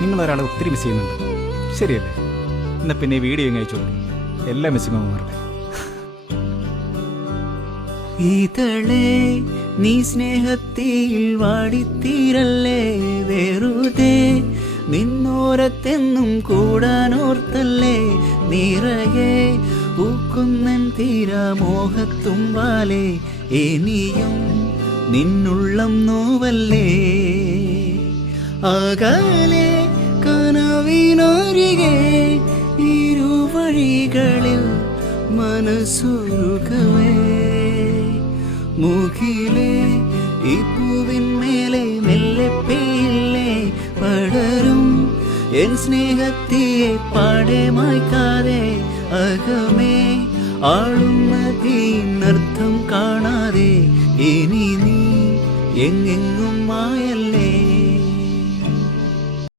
നിങ്ങളൊരാളെ ഒത്തിരി മിസ് ചെയ്യുന്നുണ്ട്, ശരിയല്ലേ? എന്നാൽ പിന്നെ വീഡിയോ അയച്ചോളൂ, എല്ലാ മിസ്സിങ്ങും മാറട്ടെ. ഇതളേ നീ സ്നേഹത്തിൽ വാടിത്തീരല്ലേ, വെറുതെ നിന്നോരത്തെന്നും കൂടാനോർത്തല്ലേ, നിറയെ പൂക്കുന്നൻ തീരാമോഹത്തുമ്പാലേ, ഇനിയും നിന്നുള്ളം നോവല്ലേ. അകലെ കനവിനരികെ ഇരുവഴികളിൽ മനസ്സുരുകവേ, മുഖിലെ ഈ പൂവിന്മേലെ മെല്ലെ പെയ്യില്ലേ പടരും എൻ സ്നേഹത്തിയെ പാടെ മായ്ക്കാതെ, അകമേ ആളുന്നതീനർത്ഥം കാണാതെ, ഇനി നീ എങ്ങെങ്ങും മായല്ലേ.